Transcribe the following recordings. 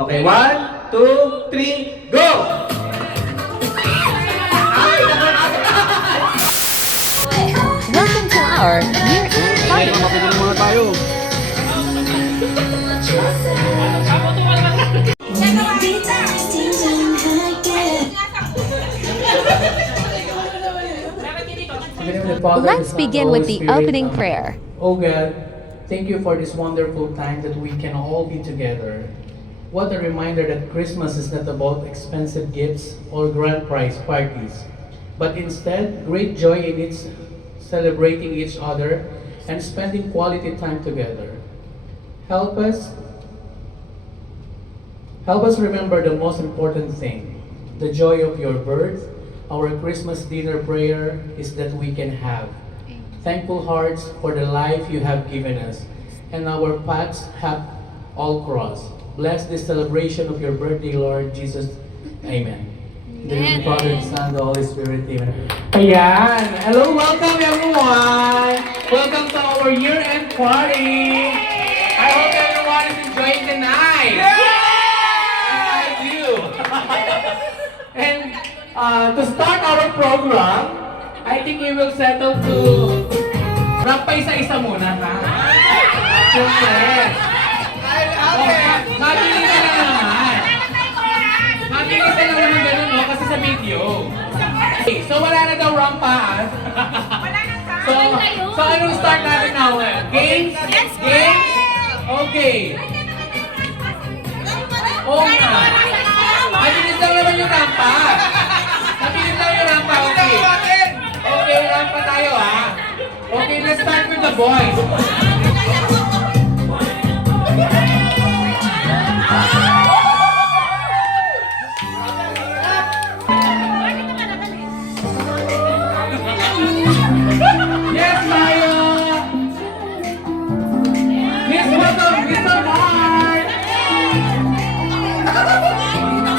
Okay, 1, 2, 3, go! Welcome to our year-end party. Mga tayo. Let's begin with the opening prayer. Oh God, thank you for this wonderful time that we can all be together. What a reminder that Christmas is not about expensive gifts or grand prize parties, but instead great joy in its celebrating each other and spending quality time together. Help us remember the most important thing, the joy of your birth. Our Christmas dinner prayer is that we can have thankful hearts for the life you have given us, and our paths have all crossed. Bless this celebration of your birthday, Lord Jesus. Amen. In the name of the Father, the Son, and the Holy Spirit. Amen. Ayan! Hello, welcome everyone! Welcome to our year-end party! I hope everyone is enjoying the night! I do! And to start our program, I think we will settle to rap pa isa-isa muna, ha? Siyempre! Mabilis na lang naman! Mabilis na lang naman ganun, no? Kasi sa video. Okay, so wala na daw rampahan. So anong start natin now? Games? Games? Okay. Oo nga. Mabilis lang naman yung rampa. Mabilis lang yung rampa, okay. Okay, rampa tayo ha. Okay, let's start with the boys. Yes, Maya! Miss, welcome, Mr. Mark!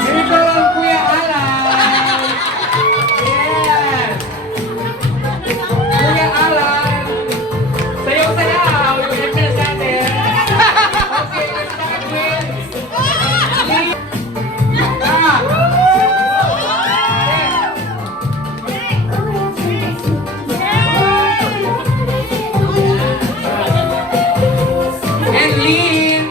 Dito ang Kuya Alan! Yes! Kuya Alan! Sayaw-sayaw! Yung entrance natin! Okay, let's start with... And Lynn!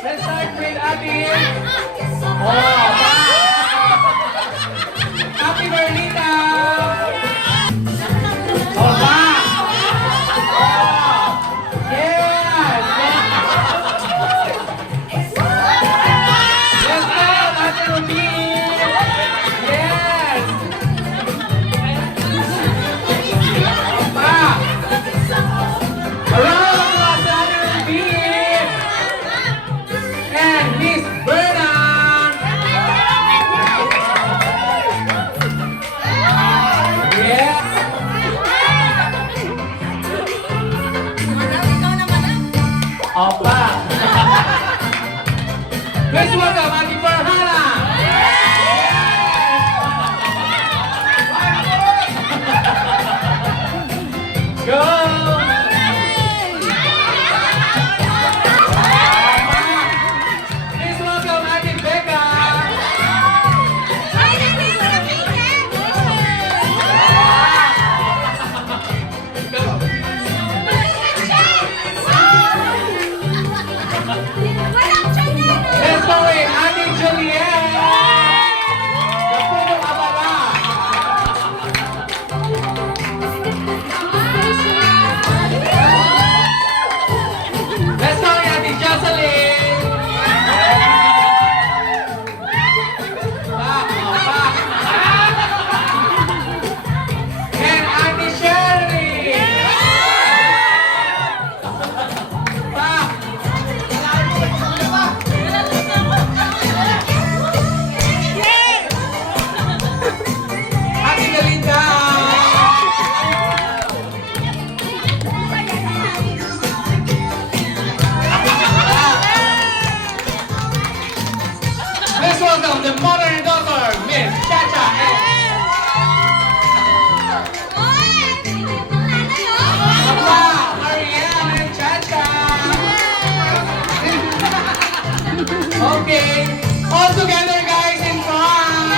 Let's start with Adil! Happy Berlita! Ba! Yes! Yes, ma'am! Ate Rubin! Yes! Ba! Around to Ate Rubin! And Miss Berna! Yes! Opa! Please welcome Ate Farhana! Go! Please welcome Ate Becca! Go! Okay. All together, guys, in front.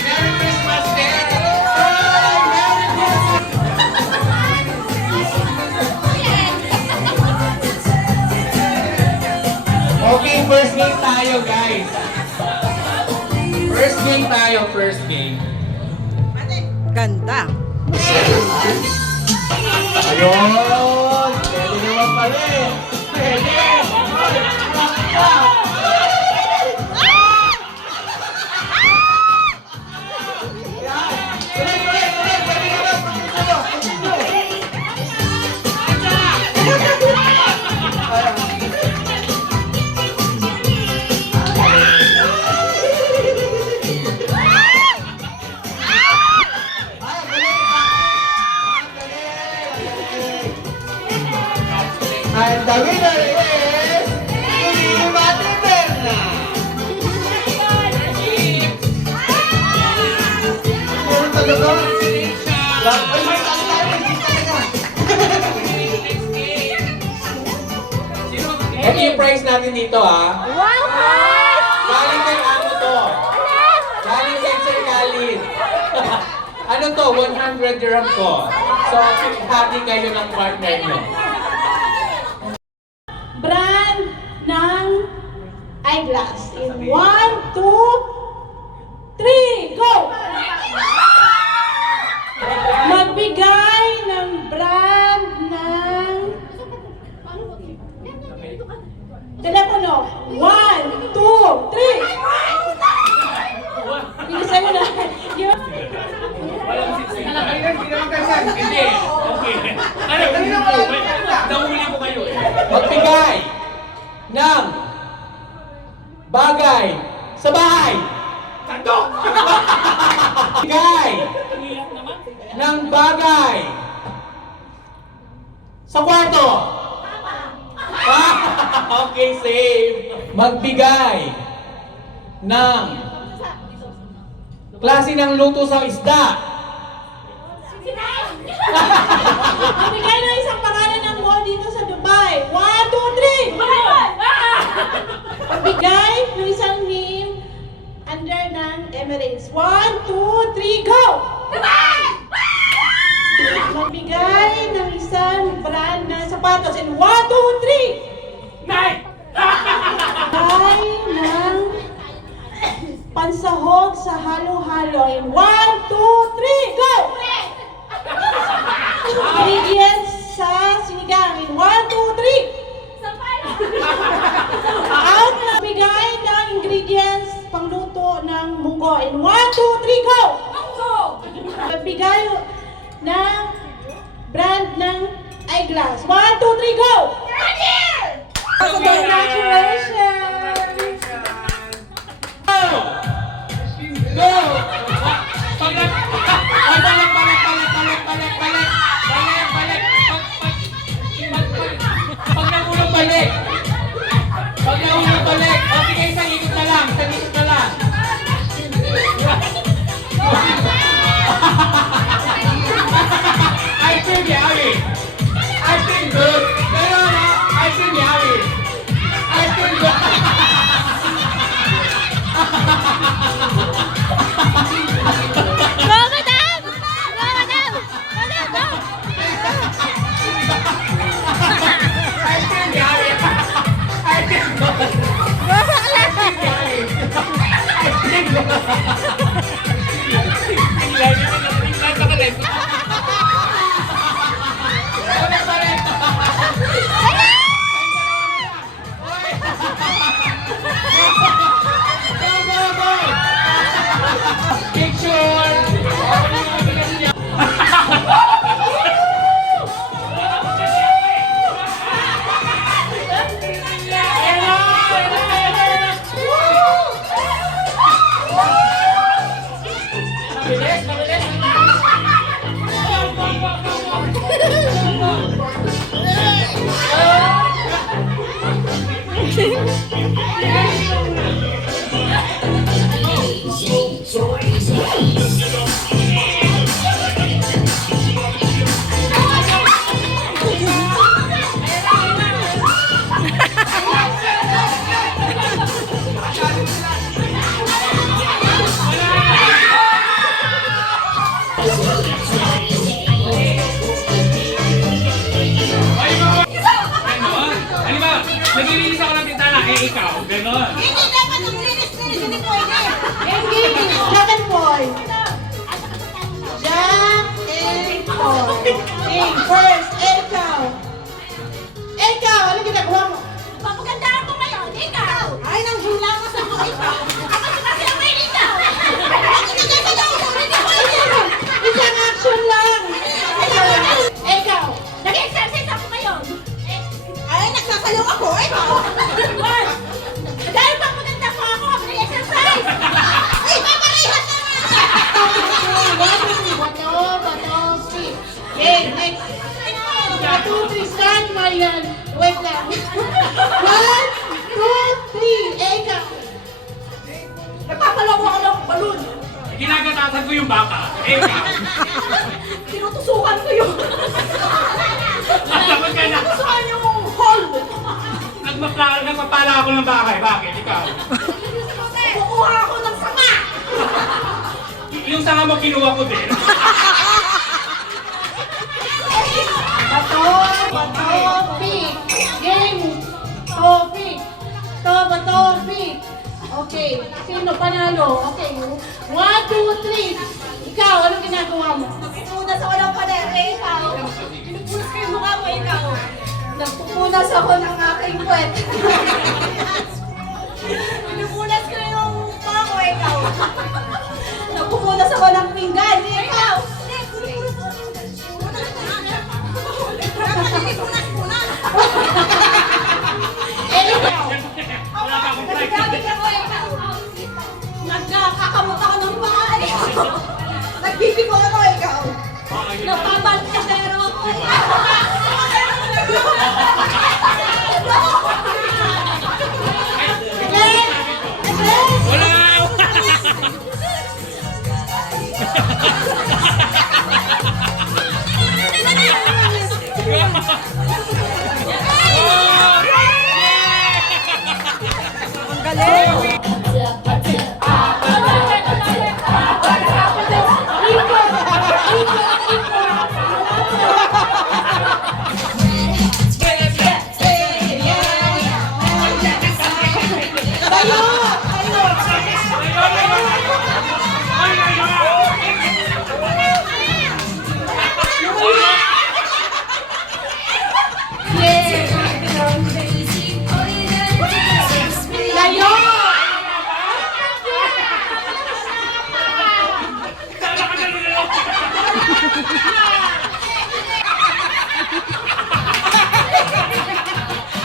Merry Christmas there. Hey, Merry Christmas. Okay, first game tayo, guys. First game tayo, first game. Ganda. Ayun! Pwede naman pala eh. Pwede! And the winner is Lulu Mate Berna. Meron talaga? Ay, may talaga. Ito yung prize natin dito, ha? Wow! Galing kay ano to? Galing kay Sir Khalid. Ano to? 100 dirham ko. So, happy kayo ng partner nyo. Brand ng eyeglass. In 1, 2, 3, go! Magbigay ng brand ng telepono. 1, 2, 3! Bilisan mo na. Hindi. Okay. Ano? Nahuli ko kayo eh. Magbigay ng bagay sa bahay. Santo! Magbigay ng bagay sa kwarto. Okay, save. Magbigay ng klase ng luto sa isda. Magbigay ng isang pangalan ng mall dito sa Dubai. 1, 2, 3! Magbigay ng isang name under ng Emirates. 1, 2, 3, go! Magbigay ng isang brand ng sapatos. In 1, 2, 3! Magbigay ng pansahog sa halo-halo. In 1, 2, 3, go! Ingredients sa sinigang. In 1, 2, 3. Out na bigay ng ingredients pangluto ng munggo. In 1, 2, 3, go! Magbigay ng brand ng eyeglass. 1, 2, 3, go! Congratulations! Go! Go! Pag na... Ay, balik! Pag naulong balik! Okay, guys, isang ikot na lang. I feel yawi. I feel good. Pero ano, I feel yawi. I feel good. Go, madam! Go, madam! Madam, go! I feel yawi. I feel good. Go, bakla! I feel good. Naglilinis ako ng bintana, eh ikaw, ganon. Hindi dapat ang linis-linis, hindi pwede. Engage. Second point. Jack and Paul. Okay, first, ikaw. Ikaw, ano ginagawa mo? Papagandaan ko ngayon, ikaw. Ay, nang hula ka sa mga ikaw. Ako si Kasi ang may ikaw. Ako si Kasi daw, hindi pwede. Isang action lang. Ikaw. Nag-exercise ako ngayon. Ay, nagsasayaw ako. Ikaw. What? Dahil papaganda pa ako, nag-exercise. Ay, paparehas na Bato, speak. Okay, next. Bato, Tristan, Marian. Wait lang. 1, 2, 3. Ikaw. Nagpapalawa ako ng balon. Ginagatasan ko yung baka, eh ikaw. Tinutusukan ko yun. Dapat ka na. Tinutusukan yung hall. Nagpapala ako ng baka, eh bakit? Ikaw. Kukuha ako ng sanga. Yung sanga mo kinuha ko din. Bato, pick. Game. Topic. Topic. Okay. Sino panalo? Okay. 1, 2, 3. Ikaw, anong ginagawa mo? Nagpupunas ako ng pader, ikaw. Pinupunas ko yung mukha mo, ikaw. Nagpupunas ako ng aking puwet. Pinupunas ko yung mukha ko, ikaw. Nagpupunas ako ng pinggan, ikaw. Ikaw. Wala pa akong pride. Nagkakamot ako, ikaw. Nagkakamot ako ng bahay. Nagbibigo ako, ikaw. Nagpapalkasero ako, ikaw. Wala!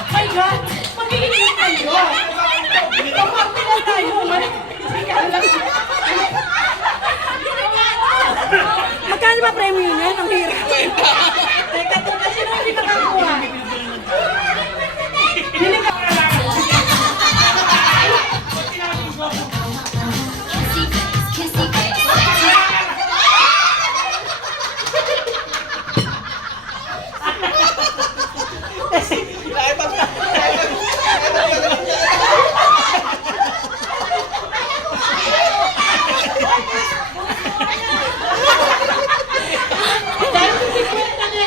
My God! Magiging tayo! Pamarte na tayo! Magkano ba premium niya? Ang hirap. Teka, ito kasi nung hindi nakakuha. Hindi ka... Dahil si Kwenta na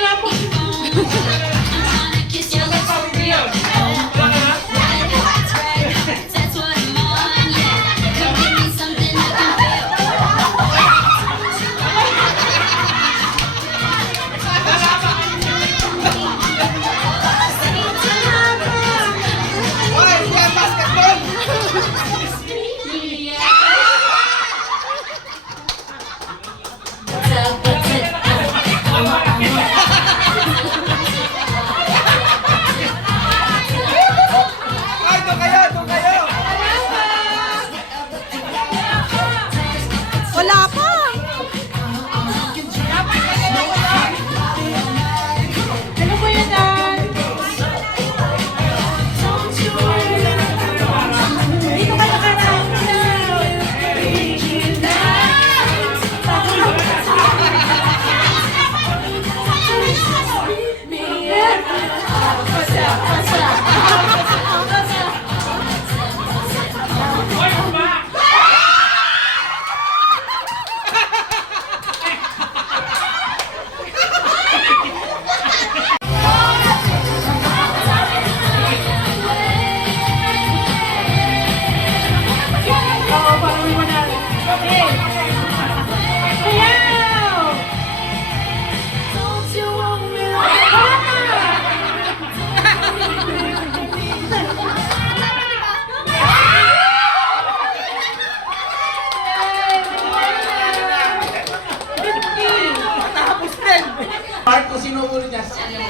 dyan sa kanya.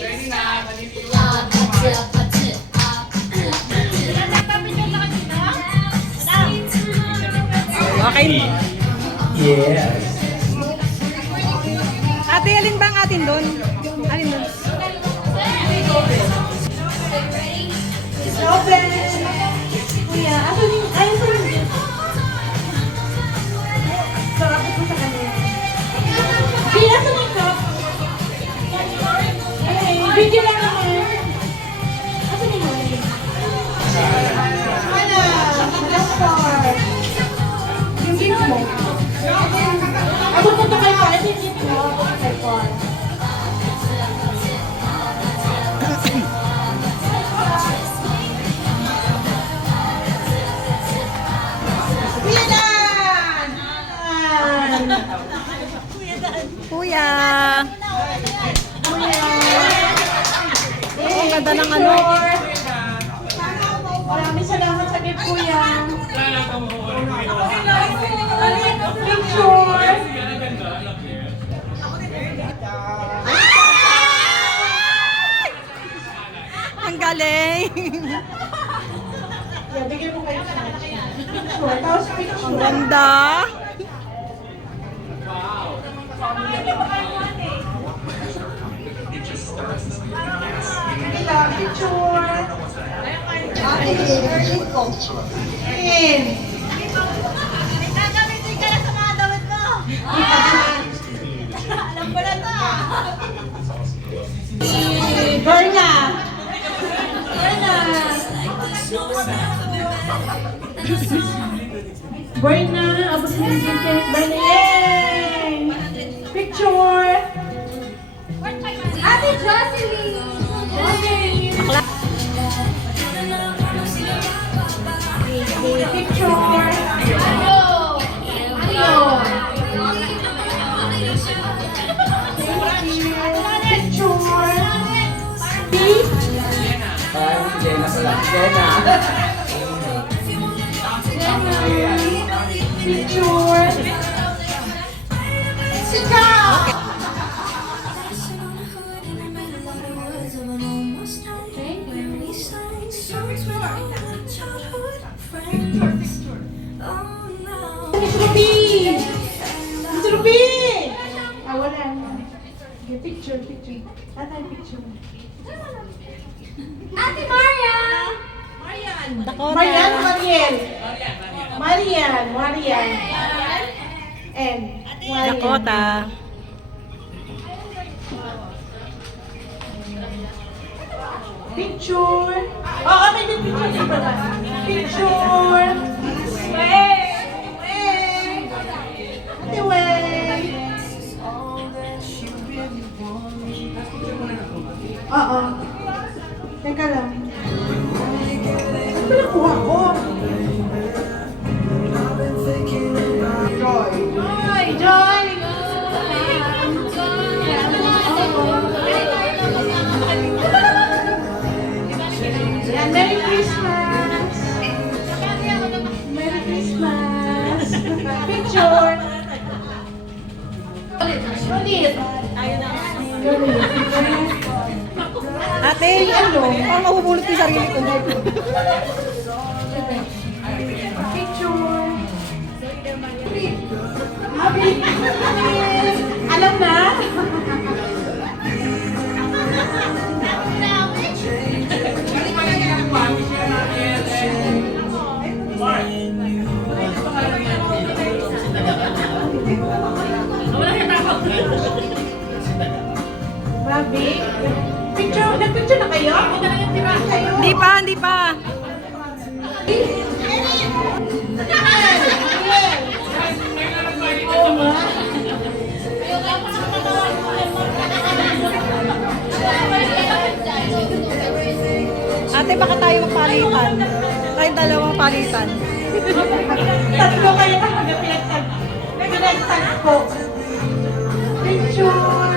Ready na, Okay. Yes. Ate, alin ba ang atin doon? Alin doon? Open! Kuya, aso din, ayun sa rin. Sarapit ko sa kanya. Kuya, aso din ka? Ay, video lang naman. Aso din mo? Ano? Last part. Yung gift mo. Ako punta kay pa. Ito yung gift mo. Kay pa. Kuya! Oh, ang ganda ng ano. Maraming salamat sa gift, kuya. Picture. Ang galing! Yeah, bigyan mo kayo sa picture. Tapos Ang picture. ganda! Picture. In. Gagamitin ka na sa mga damit mo. Alam ko na to. Berna. Berna. Berna. Abot mo yung gift. Berna. Yay! Picture. Ate Jocelyn. Picture. Jenna pala. Jenna. Picture. Miss Ruby! Miss Ruby! Ah, wala. Okay, picture. Tatay, picture. Ate Maria. Dakota. Marian, Marian. And Marian. Dakota. Picture. Oo, may din picture din pala. Picture. Ate Wey. Oo. Teka lang. Ano ba nakuha ko? Joy! Yan, Merry Christmas! Merry Christmas! Picture! Ulit! Ate, parang mabubulot yung sarili ko. Picture! Happy Christmas! Alam na? Grabe. Picture, nag-picture na kayo? Kayo? Hindi pa. Oo nga. Ate, baka tayo magpalitan. Tayong dalawang palitan. Tatlo kayo na pinagtag ko. Picture.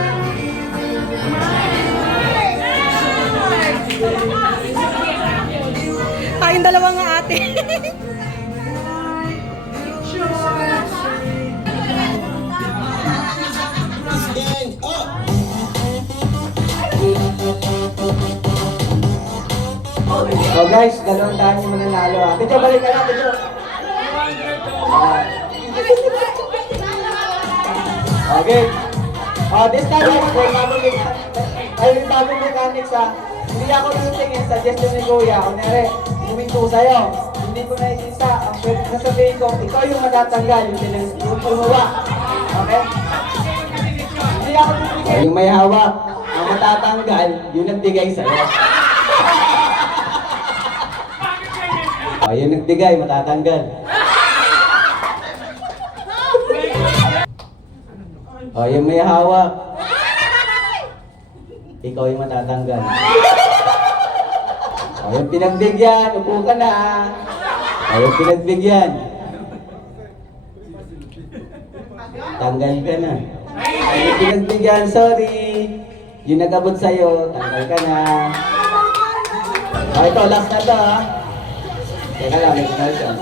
Oh guys, 200 yung mananalo ha. Tito, balik ka na, Tito. Okay. This time guys, may bagong mechanics ha. Hindi ako titingin, suggestion ni Kuya. Kunyari, huminto sa'yo. Hindi ko nakikita. Ang pwede nasabihin ko, ikaw yung matatanggal, yung tumuwa. Okay? Hindi ako titingin. Yung may hawak, ang matatanggal, yung nagbigay sa'yo. Yung nagbigay, matatanggal. Yung may hawak, ikaw yung matatanggal. Yung pinagbigyan, upo ka na. Yung pinagbigyan, tanggal ka na. Yung pinagbigyan, sorry. Yung nag-abot sa'yo, tanggal ka na. Ito, last na to ha. Teka lang, may commercial.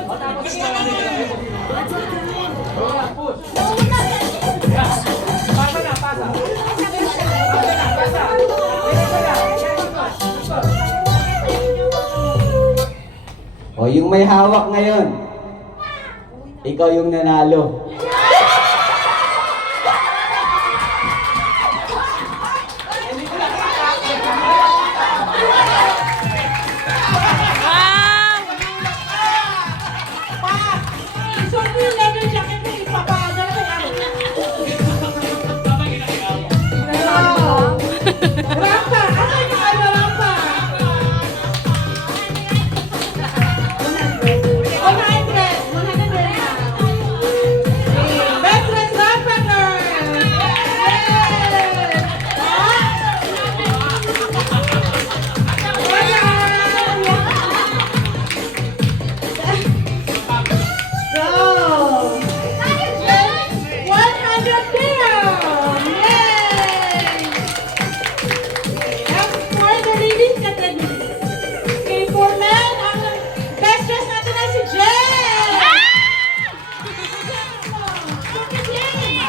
Yung may hawak ngayon, ikaw yung nanalo. Isuot mo yung leather jacket mo, ipapagal ko yan. Rampa! Ano yung ano, Rampa? 100 na. Best friend Rampa girl! Yes! Go! 100 down! Yay! And for the ladies category. Okay, for men, ang best dress natin ay si Jen! Okay, Jen!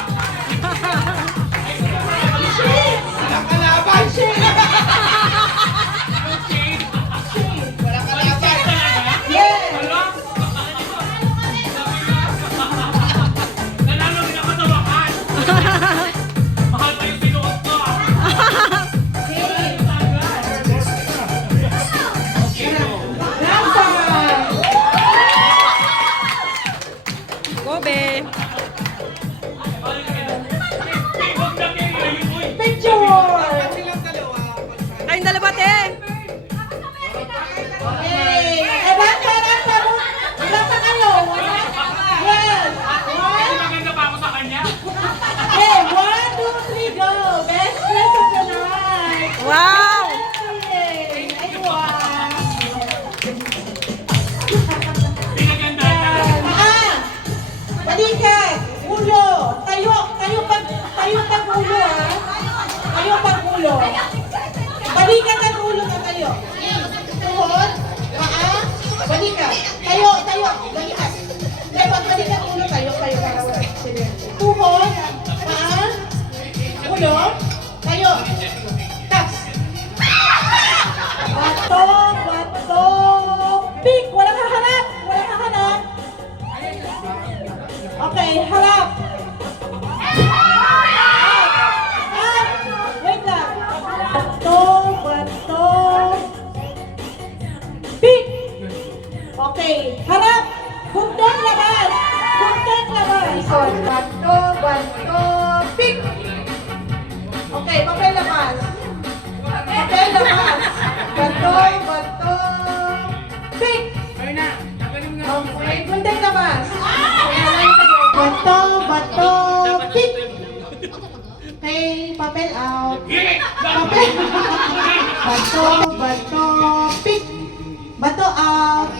Yes! Gobe. Picture! Kayong dalawa, te. Okay. Rampa kayo. Yes. Maganda pa ako sa kanya. Okay, 1, 2, 3, go. Best dress of the night. Wow! Yay. Ay, wow. Balikan. Ulo. Tayo pag ulo, ha? Tayo pag ulo. Balikan at ulo na tayo. Tuhod. Paa. Balikan. Tayo. Balikan. Dapat balikan ulo tayo. Para wala. Tuhod. Paa. Ulo. Tayo. Taps. Bato. Pick. Walang hahanap. Okay, harap. Wait lang. Bato. Pick. Okay, harap. Gunting labas. Bato. Pick. Okay, papel labas. Bato. Pick. Okay, gunting labas. Bato, pick. Okay, papel out. Papel. Bato, pick. Bato out.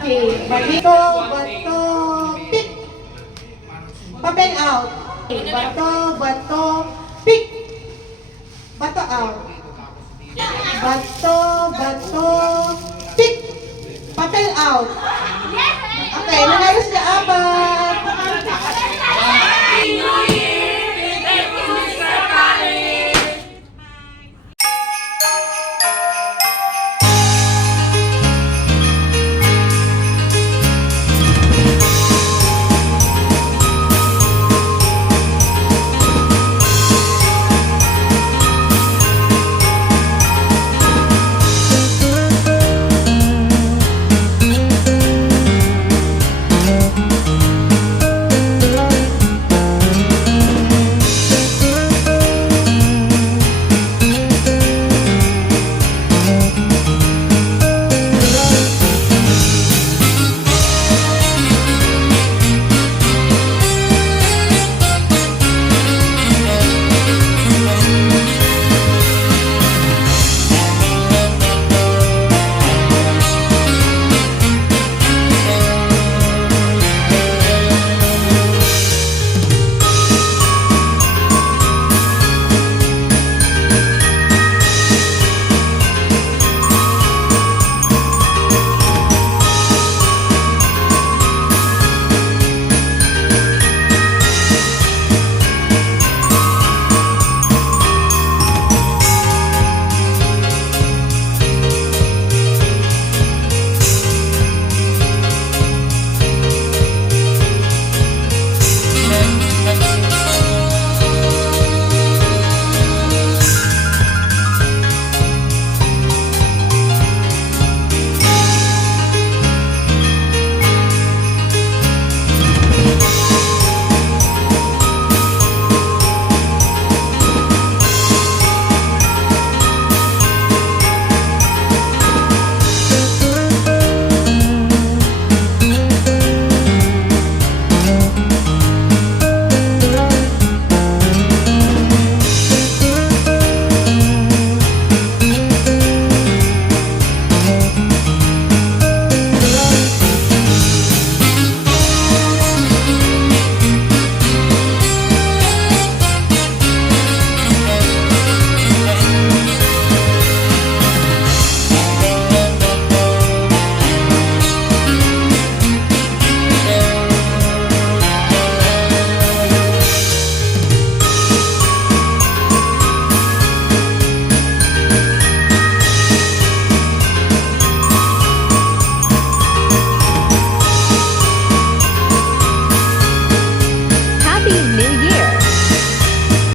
Okay, bato, pick. Papel out. Okay, bato, pick. Bato out. Bato, pick. Papel out. Okay, nanalo sila.